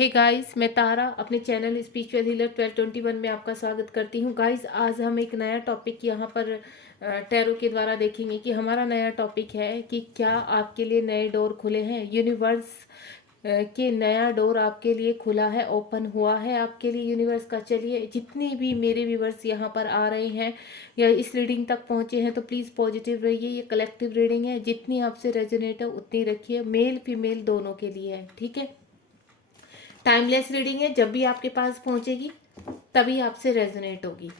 Hey guys, मैं तारा अपने channel spiritual healer 1221 में आपका स्वागत करती हूँ। गाइस, आज हम एक नया टॉपिक यहाँ पर टैरो के द्वारा देखेंगे कि हमारा नया टॉपिक है कि क्या आपके लिए नए डोर खुले हैं। यूनिवर्स के नया डोर आपके लिए खुला है, ओपन हुआ है आपके लिए यूनिवर्स का। चलिए, जितने भी मेरे व्यूवर्स यहाँ पर आ रहे हैं या इस रीडिंग तक पहुँचे हैं तो प्लीज़ पॉजिटिव रहिए। ये कलेक्टिव रीडिंग है, जितनी आपसे रेजोनेट है उतनी रखिए। मेल फीमेल दोनों के लिए है, ठीक है। टाइमलेस रीडिंग है, जब भी आपके पास पहुंचेगी तभी आपसे रेजोनेट होगी।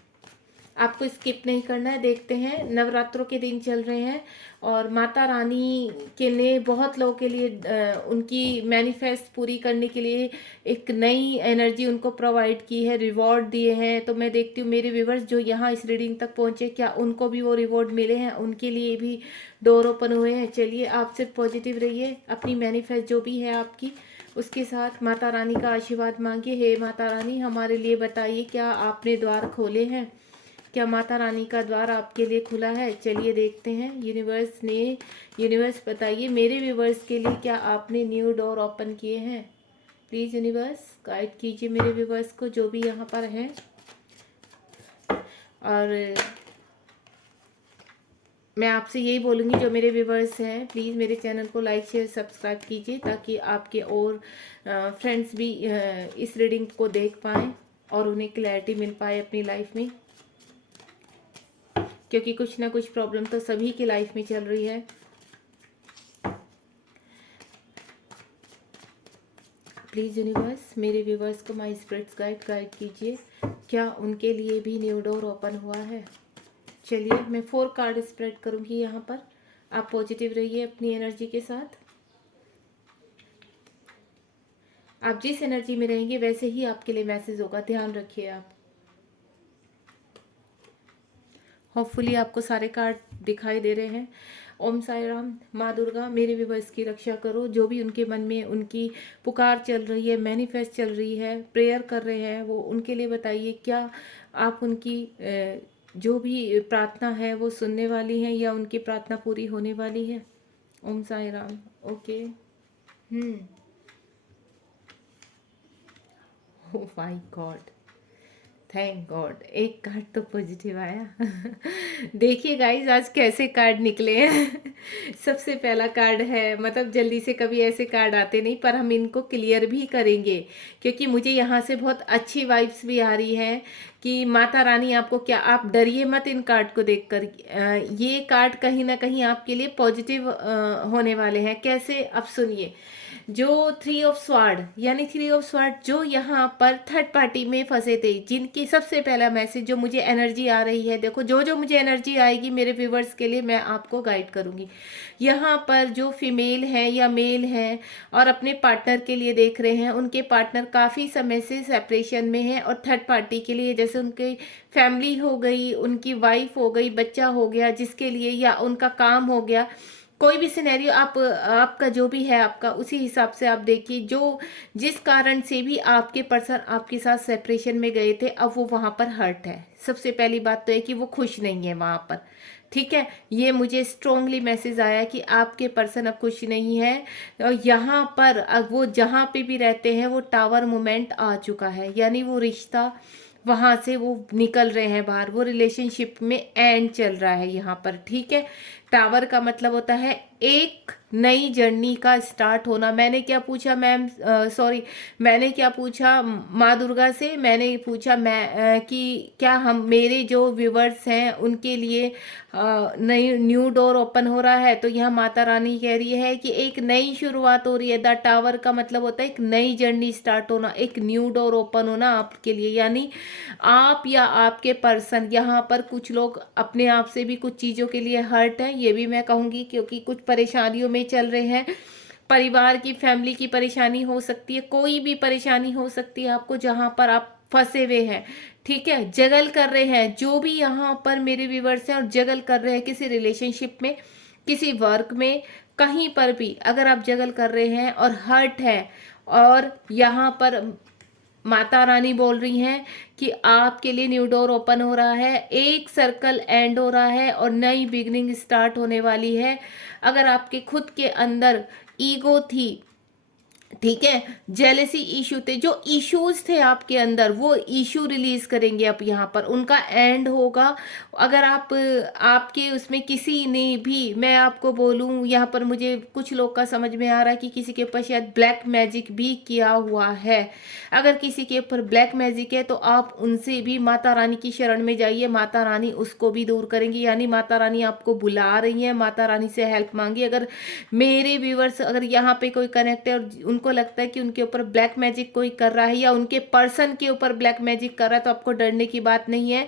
आपको स्किप नहीं करना है। देखते हैं, नवरात्रों के दिन चल रहे हैं और माता रानी के ने बहुत लोगों के लिए उनकी मैनिफेस्ट पूरी करने के लिए एक नई एनर्जी उनको प्रोवाइड की है, रिवॉर्ड दिए हैं। तो मैं देखती हूँ मेरे व्यूवर्स जो यहाँ इस रीडिंग तक पहुँचे, क्या उनको भी वो रिवॉर्ड मिले हैं, उनके लिए भी डोर ओपन हुए हैं। चलिए, आप सिर्फ पॉजिटिव रहिए, अपनी मैनिफेस्ट जो भी है आपकी उसके साथ माता रानी का आशीर्वाद मांगिए। हे माता रानी, हमारे लिए बताइए, क्या आपने द्वार खोले हैं? क्या माता रानी का द्वार आपके लिए खुला है? चलिए देखते हैं। यूनिवर्स बताइए मेरे व्यूवर्स के लिए, क्या आपने न्यू डोर ओपन किए हैं? प्लीज़ यूनिवर्स गाइड कीजिए मेरे व्यूवर्स को जो भी यहाँ पर हैं। और मैं आपसे यही बोलूँगी, जो मेरे व्यूवर्स हैं प्लीज़ मेरे चैनल को लाइक शेयर सब्सक्राइब कीजिए ताकि आपके और फ्रेंड्स भी इस रीडिंग को देख पाएँ और उन्हें क्लैरिटी मिल पाए अपनी लाइफ में, क्योंकि कुछ ना कुछ प्रॉब्लम तो सभी की लाइफ में चल रही है। प्लीज़ यूनिवर्स मेरे व्यूवर्स को माय स्पिरिट्स गाइड कीजिए, क्या उनके लिए भी न्यू डोर ओपन हुआ है? चलिए, मैं 4 कार्ड स्प्रेड करूंगी यहाँ पर। आप पॉजिटिव रहिए अपनी एनर्जी के साथ। आप जिस एनर्जी में रहेंगे वैसे ही आपके लिए मैसेज होगा, ध्यान रखिए आप। होपफुली आपको सारे कार्ड दिखाई दे रहे हैं। ओम साई राम। माँ दुर्गा मेरे व्यूवर्स की रक्षा करो, जो भी उनके मन में उनकी पुकार चल रही है, मैनिफेस्ट चल रही है, प्रेयर कर रहे हैं, वो उनके लिए बताइए, क्या आप उनकी जो भी प्रार्थना है वो सुनने वाली हैं या उनकी प्रार्थना पूरी होने वाली है? Om Sai Ram. Okay. Oh my God, thank God, एक कार्ड तो पॉजिटिव आया। देखिए गाइस, आज कैसे कार्ड निकले हैं। सबसे पहला कार्ड है, मतलब जल्दी से कभी ऐसे कार्ड आते नहीं, पर हम इनको क्लियर भी करेंगे क्योंकि मुझे यहाँ से बहुत अच्छी वाइब्स भी आ रही हैं कि माता रानी आपको, क्या आप डरिए मत इन कार्ड को देखकर। ये कार्ड कहीं ना कहीं आपके लिए पॉजिटिव होने वाले हैं। कैसे, अब सुनिए। जो 3 ऑफ स्वार्ड, यानी 3 ऑफ स्वार्ड जो यहाँ पर थर्ड पार्टी में फंसे थे, जिनकी सबसे पहला मैसेज जो मुझे एनर्जी आ रही है, देखो जो जो मुझे एनर्जी आएगी मेरे व्यूवर्स के लिए मैं आपको गाइड करूंगी। यहाँ पर जो फीमेल है या मेल है और अपने पार्टनर के लिए देख रहे हैं, उनके पार्टनर काफ़ी समय से सेपरेशन में है और थर्ड पार्टी के लिए, जैसे उनकी फैमिली हो गई, उनकी वाइफ हो गई, बच्चा हो गया जिसके लिए, या उनका काम हो गया, कोई भी सिनेरियो आप आपका जो भी है आपका, उसी हिसाब से आप देखिए। जो जिस कारण से भी आपके पर्सन आपके साथ सेपरेशन में गए थे, अब वो वहाँ पर हर्ट है। सबसे पहली बात तो है कि वो खुश नहीं है वहाँ पर, ठीक है। ये मुझे स्ट्रोंगली मैसेज आया कि आपके पर्सन अब खुश नहीं है और यहाँ पर अब वो जहाँ पे भी रहते हैं वो टावर मोमेंट आ चुका है, यानी वो रिश्ता वहां से वो निकल रहे हैं बाहर, वो रिलेशनशिप में एंड चल रहा है यहाँ पर, ठीक है। टावर का मतलब होता है एक नई जर्नी का स्टार्ट होना। मैंने क्या पूछा मैम, सॉरी, मैंने क्या पूछा माँ दुर्गा से, मैंने पूछा कि क्या हम, मेरे जो व्यूवर्स हैं उनके लिए नई न्यू डोर ओपन हो रहा है? तो यहाँ माता रानी कह रही है कि एक नई शुरुआत हो रही है। द टावर का मतलब होता है एक नई जर्नी स्टार्ट होना, एक न्यू डोर ओपन होना आपके लिए। यानी आप या आपके पर्सन, यहाँ पर कुछ लोग अपने आप से भी कुछ चीज़ों के लिए हर्ट है, ये भी मैं कहूँगी, क्योंकि कुछ परेशानियों में चल रहे हैं। परिवार की, फैमिली की परेशानी हो सकती है, कोई भी परेशानी हो सकती है आपको जहाँ पर आप फंसे हुए हैं, ठीक है। जगल कर रहे हैं जो भी यहाँ पर मेरे व्यूवर्स हैं, और जगल कर रहे हैं किसी रिलेशनशिप में, किसी वर्क में, कहीं पर भी अगर आप जगल कर रहे हैं और हर्ट है, और यहाँ पर माता रानी बोल रही हैं कि आपके लिए न्यू डोर ओपन हो रहा है, एक सर्कल एंड हो रहा है और नई बिगनिंग स्टार्ट होने वाली है। अगर आपके खुद के अंदर ईगो थी, ठीक है, जेलेसी इशू थे, जो इश्यूज थे आपके अंदर वो इशू रिलीज करेंगे अब यहाँ पर, उनका एंड होगा। अगर आप आपके उसमें किसी ने भी, मैं आपको बोलूँ यहाँ पर, मुझे कुछ लोग का समझ में आ रहा है कि किसी के ऊपर शायद ब्लैक मैजिक भी किया हुआ है। अगर किसी के ऊपर ब्लैक मैजिक है तो आप उनसे भी माता रानी की शरण में जाइए, माता रानी उसको भी दूर करेंगी। यानी माता रानी आपको बुला रही है, माता रानी से हेल्प मांगी। अगर मेरे व्यूवर्स अगर यहाँ पे कोई कनेक्ट है और उनको लगता है कि उनके ऊपर ब्लैक मैजिक कोई कर रहा है या उनके पर्सन के ऊपर ब्लैक मैजिक कर रहा है, तो आपको डरने की बात नहीं है।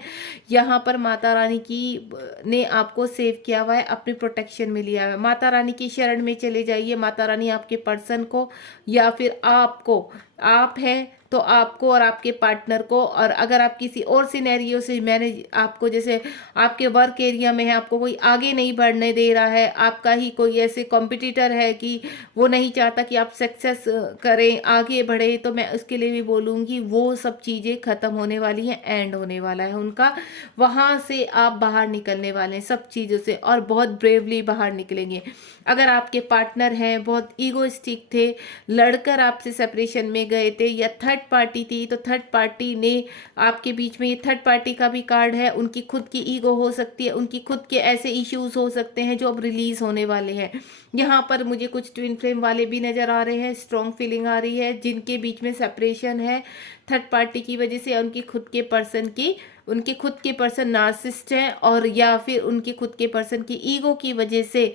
यहाँ पर माता रानी की ने आपको सेव किया हुआ है, अपनी प्रोटेक्शन में लिया हुआ है। माता रानी की शरण में चले जाइए। माता रानी आपके पर्सन को या फिर आपको, आप हैं तो आपको और आपके पार्टनर को, और अगर आप किसी और सिनेरियो से, मैंने आपको जैसे आपके वर्क एरिया में है, आपको कोई आगे नहीं बढ़ने दे रहा है, आपका ही कोई ऐसे कॉम्पिटिटर है कि वो नहीं चाहता कि आप सक्सेस करें, आगे बढ़े, तो मैं उसके लिए भी बोलूँगी वो सब चीज़ें ख़त्म होने वाली हैं, एंड होने वाला है उनका। वहाँ से आप बाहर निकलने वाले हैं सब चीज़ों से, और बहुत ब्रेवली बाहर निकलेंगे। अगर आपके पार्टनर हैं बहुत ईगोइस्टिक थे, लड़कर आपसे सेपरेशन में गए थे, या थर्ड पार्टी थी, तो थर्ड पार्टी ने आपके बीच में, ये थर्ड पार्टी का भी कार्ड है, उनकी खुद की ईगो हो सकती है, उनकी खुद के ऐसे इश्यूज हो सकते हैं जो अब रिलीज होने वाले हैं। यहाँ पर मुझे कुछ ट्विन फ्लेम वाले भी नजर आ रहे हैं, स्ट्रॉन्ग फीलिंग आ रही है, जिनके बीच में सेपरेशन है थर्ड पार्टी की वजह से, उनकी खुद के पर्सन की, उनके खुद के पर्सन नार्सिसिस्ट हैं, और या फिर उनके खुद के पर्सन की ईगो की वजह से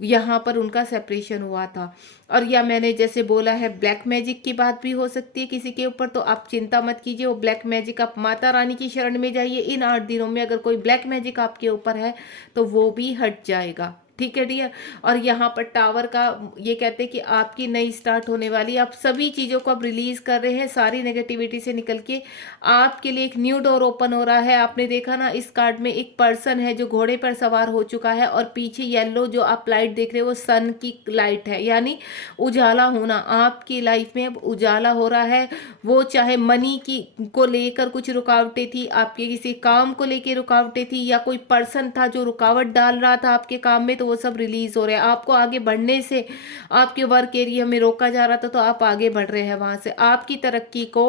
यहाँ पर उनका सेपरेशन हुआ था। और या मैंने जैसे बोला है ब्लैक मैजिक की बात भी हो सकती है किसी के ऊपर, तो आप चिंता मत कीजिए, वो ब्लैक मैजिक, आप माता रानी की शरण में जाइए। इन 8 दिनों में अगर कोई ब्लैक मैजिक आपके ऊपर है तो वो भी हट जाएगा, ठीक है डियर। और यहाँ पर टावर का ये कहते हैं कि आपकी नई स्टार्ट होने वाली, आप सभी चीज़ों को अब रिलीज कर रहे हैं, सारी नेगेटिविटी से निकल के आपके लिए एक न्यू डोर ओपन हो रहा है। आपने देखा ना, इस कार्ड में एक पर्सन है जो घोड़े पर सवार हो चुका है, और पीछे येलो जो आप लाइट देख रहे हो वो सन की लाइट है, यानी उजाला होना। आपकी लाइफ में अब उजाला हो रहा है। वो चाहे मनी की को लेकर कुछ रुकावटें थी, आपके किसी काम को लेकर रुकावटें थी, या कोई पर्सन था जो रुकावट डाल रहा था आपके काम में, तो वो सब रिलीज हो रहे हैं। आपको आगे बढ़ने से आपके वर्क एरिया में रोका जा रहा था, तो आप आगे बढ़ रहे हैं वहां से। आपकी तरक्की को,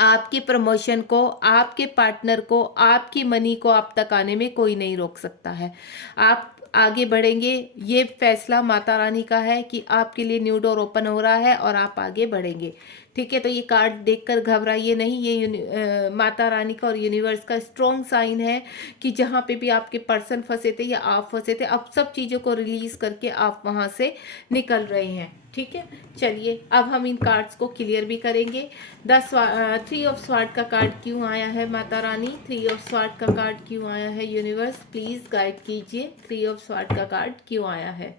आपकी प्रमोशन को, आपके पार्टनर को, आपकी मनी को आप तक आने में कोई नहीं रोक सकता है। आप आगे बढ़ेंगे, ये फैसला माता रानी का है कि आपके लिए न्यू डोर ओपन हो रहा है और आप आगे बढ़ेंगे, ठीक है। तो ये कार्ड देखकर घबराइए नहीं, ये माता रानी का और यूनिवर्स का स्ट्रॉन्ग साइन है कि जहाँ पे भी आपके पर्सन फंसे थे या आप फंसे थे, अब सब चीज़ों को रिलीज करके आप वहाँ से निकल रहे हैं, ठीक है। चलिए अब हम इन कार्ड्स को क्लियर भी करेंगे। 3 ऑफ स्वार्ड का कार्ड क्यों आया है माता रानी, 3 ऑफ स्वार्ड का कार्ड क्यों आया है यूनिवर्स, प्लीज गाइड कीजिए। 3 ऑफ स्वार्ड का कार्ड क्यों आया है,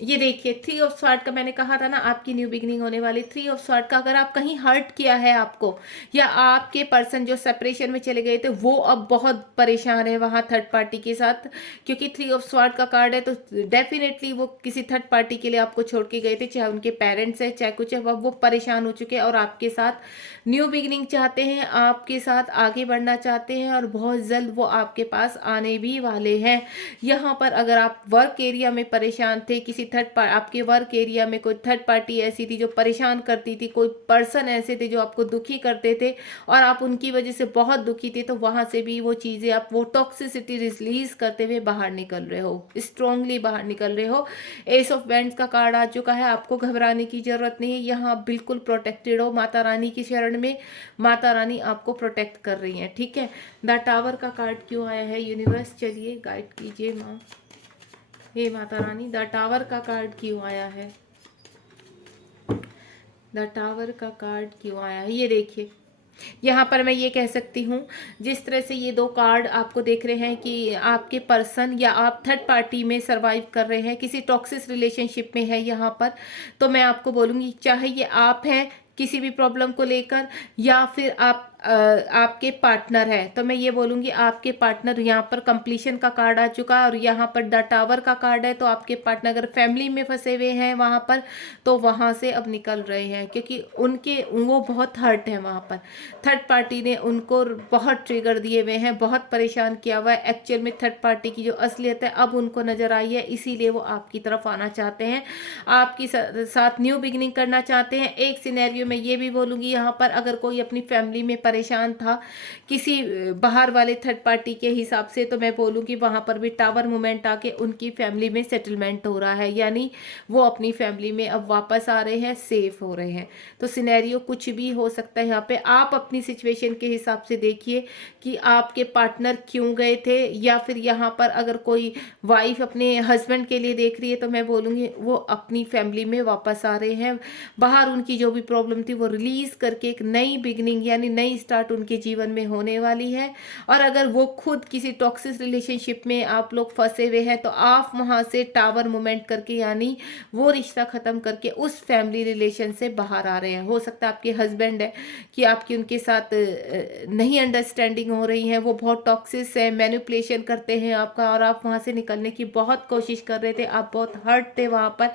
ये देखिए 3 ऑफ स्वार्ड का, मैंने कहा था ना आपकी न्यू बिगिनिंग होने वाली। 3 ऑफ स्वार्ड का, अगर आप कहीं हर्ट किया है आपको, या आपके पर्सन जो सेपरेशन में चले गए थे वो अब बहुत परेशान है वहाँ थर्ड पार्टी के साथ, क्योंकि 3 ऑफ स्वार्ड का कार्ड है, तो डेफिनेटली वो किसी थर्ड पार्टी के लिए आपको छोड़ के गए थे, चाहे उनके पेरेंट्स है चाहे कुछ है, अब वो परेशान हो चुके हैं और आपके साथ न्यू बिगिनिंग चाहते हैं, आपके साथ आगे बढ़ना चाहते हैं, और बहुत जल्द वो आपके पास आने भी वाले हैं। यहाँ पर अगर आप वर्क एरिया में परेशान थे, किसी आपके वर्क एरिया में कोई थर्ड पार्टी ऐसी थी जो परेशान करती थी, कोई पर्सन ऐसे थे जो आपको दुखी करते थे और आप उनकी वजह से बहुत दुखी थे, तो वहां से भी वो चीजें, आप वो टॉक्सिसिटी रिलीज करते हुए बाहर निकल रहे हो, स्ट्रांगली बाहर निकल रहे हो। एस ऑफ वैंड्स का कार्ड आ चुका है, आपको घबराने की जरूरत नहीं है, यहाँ बिल्कुल प्रोटेक्टेड हो माता रानी की शरण में, माता रानी आपको प्रोटेक्ट कर रही है, ठीक है। द टावर का कार्ड क्यों आया है यूनिवर्स, चलिए गाइड कीजिए माँ, हे माता रानी। द टावर का कार्ड क्यों आया है, द टावर का कार्ड क्यों आया है, ये देखिए यहाँ पर मैं ये कह सकती हूँ, जिस तरह से ये 2 कार्ड आपको देख रहे हैं कि आपके पर्सन या आप थर्ड पार्टी में सरवाइव कर रहे हैं, किसी टॉक्सिक रिलेशनशिप में है यहाँ पर, तो मैं आपको बोलूँगी चाहे ये आप हैं किसी भी प्रॉब्लम को लेकर, या फिर आप आपके पार्टनर है, तो मैं ये बोलूँगी आपके पार्टनर, यहाँ पर कंप्लीशन का कार्ड आ चुका है और यहाँ पर द टावर का कार्ड है। तो आपके पार्टनर अगर फैमिली में फंसे हुए हैं वहाँ पर, तो वहाँ से अब निकल रहे हैं, क्योंकि उनके वो बहुत हर्ट है वहाँ पर। थर्ड पार्टी ने उनको बहुत ट्रिगर दिए हुए हैं, बहुत परेशान किया हुआ है। एक्चुअल में थर्ड पार्टी की जो असलियत है अब उनको नज़र आई है, इसीलिए वो आपकी तरफ आना चाहते हैं, आपकी साथ न्यू बिगिनिंग करना चाहते हैं। एक सिनेरियो में ये भी बोलूँगी, यहाँ पर अगर कोई अपनी फैमिली में परेशान था किसी बाहर वाले थर्ड पार्टी के हिसाब से, तो मैं बोलूँगी वहाँ पर भी टावर मूवमेंट आके उनकी फैमिली में सेटलमेंट हो रहा है, यानी वो अपनी फैमिली में अब वापस आ रहे हैं, सेफ हो रहे हैं। तो सिनेरियो कुछ भी हो सकता है यहाँ पे। आप अपनी सिचुएशन के हिसाब से देखिए कि आपके पार्टनर क्यों गए थे, या फिर यहाँ पर अगर कोई वाइफ अपने हस्बैंड के लिए देख रही है, तो मैं बोलूँगी वो अपनी फैमिली में वापस आ रहे हैं। बाहर उनकी जो भी प्रॉब्लम थी वो रिलीज करके एक नई बिगनिंग यानी नई स्टार्ट उनके जीवन में होने वाली है। और अगर वो खुद किसी टॉक्सिक रिलेशनशिप में आप लोग फंसे हुए हैं, तो आप वहाँ से टावर मूवमेंट करके यानी वो रिश्ता ख़त्म करके उस फैमिली रिलेशन से बाहर आ रहे हैं। हो सकता है आपके हस्बैंड है कि आपकी उनके साथ नहीं अंडरस्टैंडिंग हो रही है, वो बहुत टॉक्सिस है, मैनिपुलेशन करते हैं आपका, और आप वहाँ से निकलने की बहुत कोशिश कर रहे थे, आप बहुत हर्ट थे वहाँ पर,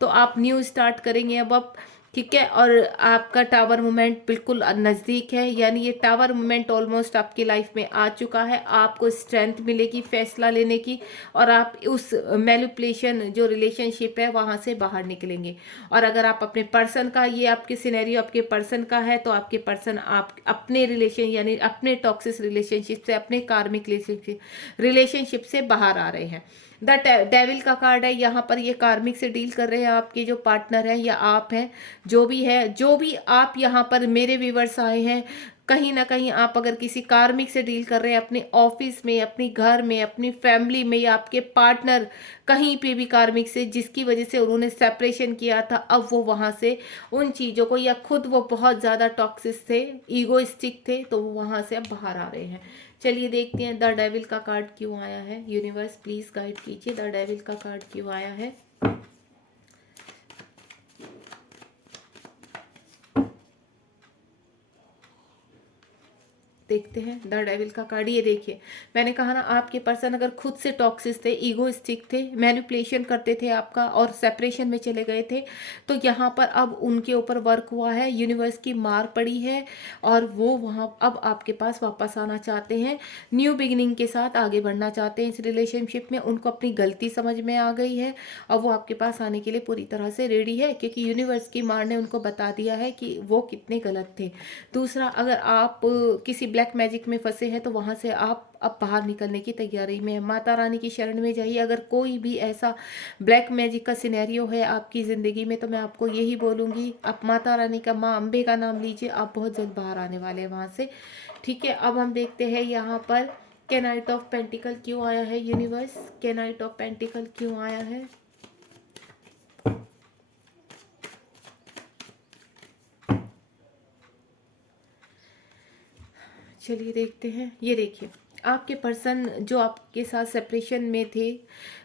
तो आप न्यू स्टार्ट करेंगे अब ठीक है। और आपका टावर मूवमेंट बिल्कुल नज़दीक है, यानी ये टावर मूवमेंट ऑलमोस्ट आपकी लाइफ में आ चुका है। आपको स्ट्रेंथ मिलेगी फैसला लेने की, और आप उस मैनिपुलेशन जो रिलेशनशिप है वहाँ से बाहर निकलेंगे। और अगर आप अपने पर्सन का, ये आपके सिनेरियो आपके पर्सन का है, तो आपके पर्सन आप अपने रिलेशन यानी अपने टॉक्सिक रिलेशनशिप से, अपने कार्मिक रिलेशनशिप से बाहर आ रहे हैं। द डेविल का कार्ड है, यहाँ पर ये कार्मिक से डील कर रहे हैं आपके जो पार्टनर है या आप हैं, जो भी है, जो भी आप यहाँ पर मेरे व्यूवर्स आए हैं, कहीं ना कहीं आप अगर किसी कार्मिक से डील कर रहे हैं, अपने ऑफिस में, अपने घर में, अपनी फैमिली में, या आपके पार्टनर कहीं पे भी कार्मिक से जिसकी वजह से उन्होंने सेपरेशन किया था, अब वो वहाँ से उन चीज़ों को, या खुद वो बहुत ज़्यादा टॉक्सिक थे, ईगोइस्टिक थे, तो वो वहाँ से अब बाहर आ रहे हैं। चलिए देखते हैं द डेविल का कार्ड क्यों आया है। यूनिवर्स प्लीज गाइड कीजिए, द डेविल का कार्ड क्यों आया है। देखते हैं द डेविल का कार्ड। ये देखिए, मैंने कहा ना आपके पर्सन अगर खुद से टॉक्सिक थे, ईगोइस्टिक थे, मैनिपुलेशन करते थे आपका, और सेपरेशन में चले गए थे, तो यहाँ पर अब उनके ऊपर वर्क हुआ है, यूनिवर्स की मार पड़ी है, और वो वहाँ अब आपके पास वापस आना चाहते हैं, न्यू बिगिनिंग के साथ आगे बढ़ना चाहते हैं इस रिलेशनशिप में। उनको अपनी गलती समझ में आ गई है, और वो आपके पास आने के लिए पूरी तरह से रेडी है, क्योंकि यूनिवर्स की मार ने उनको बता दिया है कि वो कितने गलत थे। दूसरा, अगर आप किसी ब्लैक मैजिक में फंसे हैं, तो वहाँ से आप अब बाहर निकलने की तैयारी में है। माता रानी की शरण में जाइए। अगर कोई भी ऐसा ब्लैक मैजिक का सिनेरियो है आपकी ज़िंदगी में, तो मैं आपको यही बोलूँगी, आप माता रानी का, माँ अम्बे का नाम लीजिए, आप बहुत जल्द बाहर आने वाले हैं वहाँ से। ठीक है, अब हम देखते हैं यहाँ पर के नाइट ऑफ पेंटिकल क्यों आया है। यूनिवर्स, के नाइट ऑफ पेंटिकल क्यों आया है। चलिए देखते हैं। ये देखिए, आपके पर्सन जो आपके साथ सेपरेशन में थे,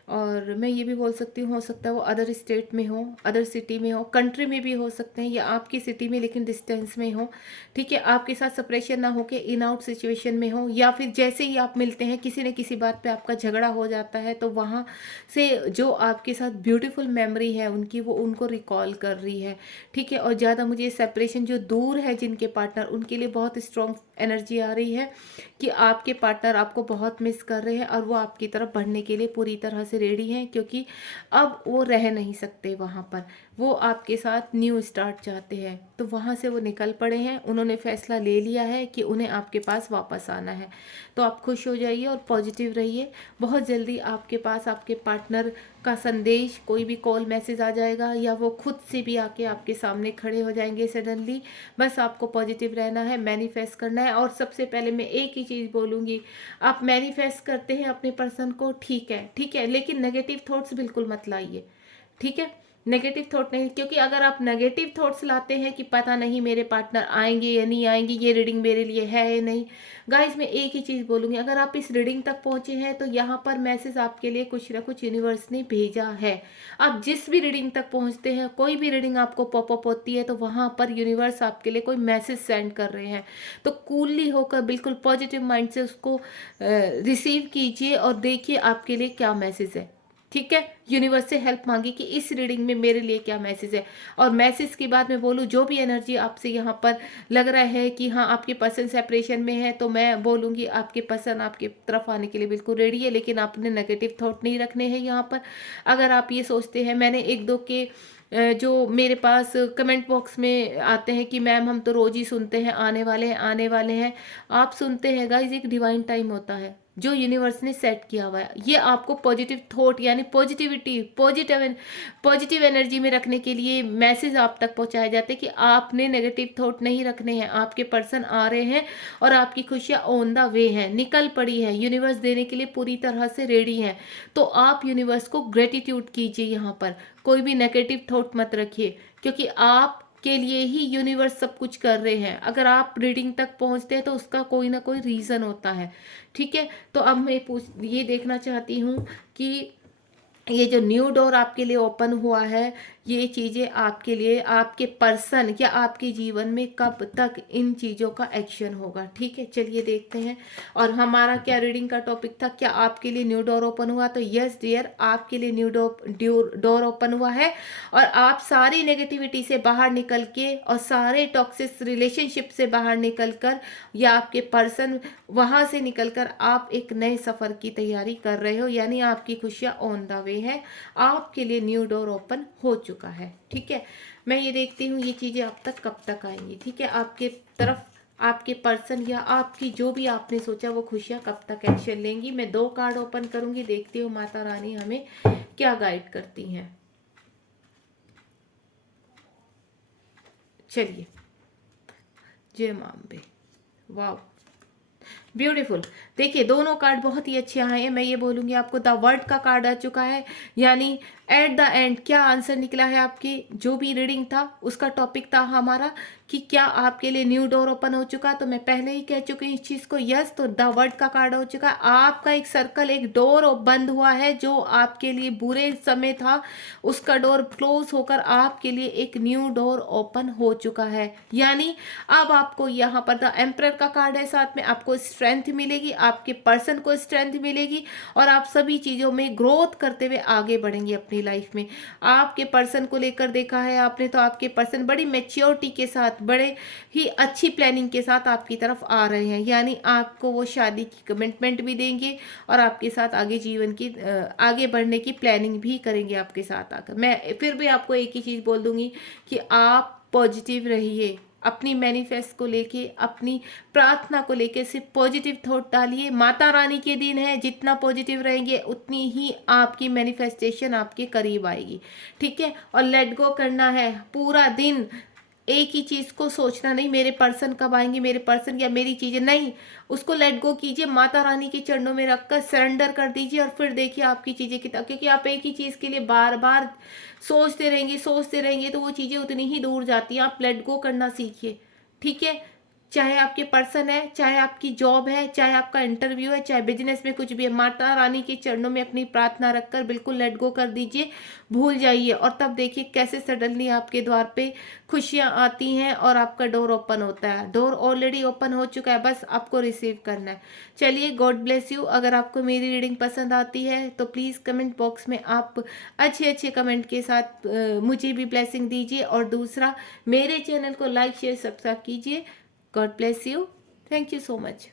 और मैं ये भी बोल सकती हूँ, हो सकता है वो अदर स्टेट में हो, अदर सिटी में हो, कंट्री में भी हो सकते हैं, या आपकी सिटी में लेकिन डिस्टेंस में हो। ठीक है, आपके साथ सेपरेशन ना हो के इन आउट सिचुएशन में हो, या फिर जैसे ही आप मिलते हैं किसी न किसी बात पे आपका झगड़ा हो जाता है, तो वहाँ से जो आपके साथ ब्यूटीफुल मेमोरी है उनकी, वो उनको रिकॉल कर रही है। ठीक है, और ज़्यादा मुझे सेपरेशन जो दूर है जिनके पार्टनर, उनके लिए बहुत स्ट्रॉन्ग एनर्जी आ रही है कि आपके पार्टनर आपको बहुत मिस कर रहे हैं, और वो आपकी तरफ बढ़ने के लिए पूरी तरह से रेडी हैं, क्योंकि अब वो रह नहीं सकते वहाँ पर, वो आपके साथ न्यू स्टार्ट चाहते हैं। तो वहाँ से वो निकल पड़े हैं, उन्होंने फैसला ले लिया है कि उन्हें आपके पास वापस आना है। तो आप खुश हो जाइए और पॉजिटिव रहिए। बहुत जल्दी आपके पास आपके पार्टनर का संदेश, कोई भी कॉल मैसेज आ जाएगा, या वो खुद से भी आके आपके सामने खड़े हो जाएंगे सडनली। बस आपको पॉजिटिव रहना है, मैनिफेस्ट करना है। और सबसे पहले मैं एक ही चीज़ बोलूँगी, आप मैनिफेस्ट करते हैं अपने पर्सन को, ठीक है, ठीक है, लेकिन नेगेटिव थॉट्स बिल्कुल मत लाइए। ठीक है, नेगेटिव थॉट नहीं, क्योंकि अगर आप नेगेटिव थॉट्स लाते हैं कि पता नहीं मेरे पार्टनर आएंगे या नहीं आएंगे, ये रीडिंग मेरे लिए है या नहीं। गाइज मैं एक ही चीज़ बोलूँगी, अगर आप इस रीडिंग तक पहुँचे हैं तो यहाँ पर मैसेज आपके लिए कुछ ना कुछ यूनिवर्स ने भेजा है। आप जिस भी रीडिंग तक पहुँचते हैं, कोई भी रीडिंग आपको पॉपअप होती है तो वहाँ पर यूनिवर्स आपके लिए कोई मैसेज सेंड कर रहे हैं। तो कूलली होकर बिल्कुल पॉजिटिव माइंड से उसको रिसीव कीजिए और देखिए आपके लिए क्या मैसेज है। ठीक है, यूनिवर्स से हेल्प मांगी कि इस रीडिंग में मेरे लिए क्या मैसेज है। और मैसेज की बात मैं बोलूँ, जो भी एनर्जी आपसे यहाँ पर लग रहा है कि हाँ आपके पर्सन सेपरेशन में है, तो मैं बोलूँगी आपके पर्सन आपके तरफ आने के लिए बिल्कुल रेडी है, लेकिन आपने नेगेटिव थॉट नहीं रखने हैं यहाँ पर। अगर आप ये सोचते हैं, मैंने एक दो के जो मेरे पास कमेंट बॉक्स में आते हैं कि मैम हम तो रोज ही सुनते हैं आने वाले हैं आने वाले हैं। आप सुनते हैं गाइज, एक डिवाइन टाइम होता है जो यूनिवर्स ने सेट किया हुआ है। ये आपको पॉजिटिव थॉट यानी पॉजिटिविटी पॉजिटिव एनर्जी में रखने के लिए मैसेज आप तक पहुंचाए जाते हैं कि आपने नेगेटिव थॉट नहीं रखने हैं। आपके पर्सन आ रहे हैं और आपकी खुशियां ऑन द वे हैं, निकल पड़ी है, यूनिवर्स देने के लिए पूरी तरह से रेडी है। तो आप यूनिवर्स को ग्रेटिट्यूड कीजिए, यहाँ पर कोई भी नेगेटिव थॉट मत रखिए, क्योंकि आप के लिए ही यूनिवर्स सब कुछ कर रहे हैं। अगर आप रीडिंग तक पहुंचते हैं तो उसका कोई ना कोई रीज़न होता है। ठीक है, तो अब मैं ये देखना चाहती हूँ कि ये जो न्यू डोर आपके लिए ओपन हुआ है, ये चीज़ें आपके लिए, आपके पर्सन या आपके जीवन में कब तक इन चीज़ों का एक्शन होगा। ठीक है, चलिए देखते हैं। और हमारा क्या रीडिंग का टॉपिक था, क्या आपके लिए न्यू डोर ओपन हुआ? तो यस डियर, आपके लिए न्यू डोर ओपन हुआ है और आप सारी नेगेटिविटी से बाहर निकल के और सारे टॉक्सिक रिलेशनशिप से बाहर निकल कर, या आपके पर्सन वहाँ से निकल कर आप एक नए सफ़र की तैयारी कर रहे हो, यानी आपकी खुशियाँ ऑन द वे है। आपके लिए न्यू डोर ओपन हो चुका है। ठीक है, मैं ये देखती हूँ ये चीज़ें आप तक कब तक आएंगी। ठीक है, आपके तरफ आपके पर्सन या आपकी जो भी आपने सोचा वो खुशियाँ कब तक एक्शन लेंगी। मैं 2 कार्ड ओपन करूंगी, देखती हूँ माता रानी हमें क्या गाइड करती हैं। चलिए, जय मां अम्बे। वाह, ब्यूटीफुल। देखिए दोनों कार्ड बहुत ही अच्छे आए हैं। मैं ये बोलूँगी आपको, द वर्ल्ड का कार्ड आ चुका है, यानी एट द एंड क्या आंसर निकला है। आपकी जो भी रीडिंग था उसका टॉपिक था हमारा कि क्या आपके लिए न्यू डोर ओपन हो चुका। तो मैं पहले ही कह चुकी हूँ इस चीज़ को, यस। तो द वर्ल्ड का कार्ड हो चुका है। आपका एक सर्कल, एक डोर बंद हुआ है जो आपके लिए बुरे समय था, उसका डोर क्लोज होकर आपके लिए एक न्यू डोर ओपन हो चुका है। यानी अब आपको यहाँ पर द एम्परर का कार्ड है, साथ में आपको स्ट्रेंथ मिलेगी, आपके पर्सन को स्ट्रेंथ मिलेगी और आप सभी चीज़ों में ग्रोथ करते हुए आगे बढ़ेंगे अपनी लाइफ में। आपके पर्सन को लेकर देखा है आपने, तो आपके पर्सन बड़ी मैच्योरिटी के साथ, बड़े ही अच्छी प्लानिंग के साथ आपकी तरफ आ रहे हैं, यानी आपको वो शादी की कमिटमेंट भी देंगे और आपके साथ आगे जीवन की आगे बढ़ने की प्लानिंग भी करेंगे आपके साथ आकर। मैं फिर भी आपको एक ही चीज़ बोल दूंगी कि आप पॉजिटिव रहिए, अपनी मैनिफेस्ट को लेके, अपनी प्रार्थना को लेके सिर्फ पॉजिटिव थॉट डालिए। माता रानी के दिन है, जितना पॉजिटिव रहेंगे उतनी ही आपकी मैनिफेस्टेशन आपके करीब आएगी। ठीक है, और लेट गो करना है पूरा दिन। एक ही चीज़ को सोचना नहीं, मेरे पर्सन कब आएंगे, मेरे पर्सन या मेरी चीज़ें, नहीं, उसको लेट गो कीजिए, माता रानी के चरणों में रखकर सरेंडर कर दीजिए और फिर देखिए आपकी चीज़ें कितना, क्योंकि आप एक ही चीज़ के लिए बार बार सोचते रहेंगे तो वो चीज़ें उतनी ही दूर जाती हैं। आप लेट गो करना सीखिए। ठीक है, चाहे आपके पर्सन है, चाहे आपकी जॉब है, चाहे आपका इंटरव्यू है, चाहे बिजनेस में कुछ भी है, माता रानी के चरणों में अपनी प्रार्थना रखकर बिल्कुल लेट गो कर दीजिए, भूल जाइए। और तब देखिए कैसे सडनली आपके द्वार पे खुशियां आती हैं और आपका डोर ओपन होता है। डोर ऑलरेडी ओपन हो चुका है, बस आपको रिसीव करना है। चलिए, गॉड ब्लेस यू। अगर आपको मेरी रीडिंग पसंद आती है तो प्लीज़ कमेंट बॉक्स में आप अच्छे अच्छे कमेंट के साथ मुझे भी ब्लेसिंग दीजिए, और दूसरा मेरे चैनल को लाइक शेयर सब्सक्राइब कीजिए। God bless you. Thank you so much.